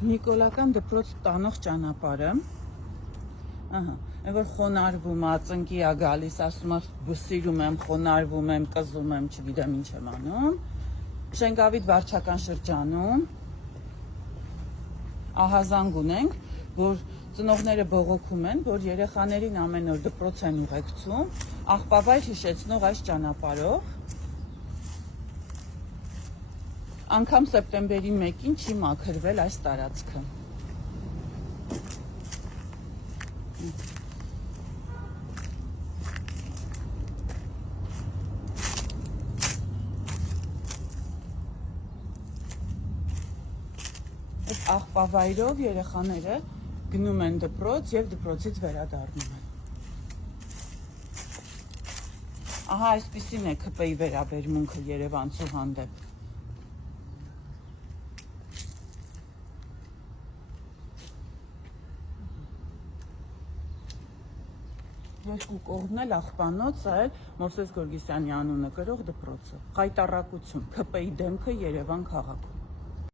Նիկոլական դպրոց տանող ճանապարհը, ահա, այն որ խոնարհվում է, ծնկի է գալիս, ասում է սիրում եմ, խոնարհվում եմ, կզում եմ, չգիտեմ ինչ եմ անում, Շենգավիթ վարչական շրջանում, ահազանգ ունենք, որ ծնողները բողոքում են, որ երեխաներին ամեն օր դպրոց են ուղեկցում, աղբավայր հիշեցնող այս ճանապարհով, անգամ սեպտեմբերի 1-ին չի մաքրվել այս տարածքը։ Այս աղբավայրով երեխաները գնում են դպրոց և դպրոցից վերադառնում են։ Ահա այսպիսին է ՔՊ-ի վերաբերմունքը երևանցու հանդեպ։ Երկու կողմն էլ աղբանոց, այլ Մովսես Գորգիսյանի անունը կրող դպրոցը։ Խայտառակություն, ՔՊ-ի դեմքը Երևան քաղաքում։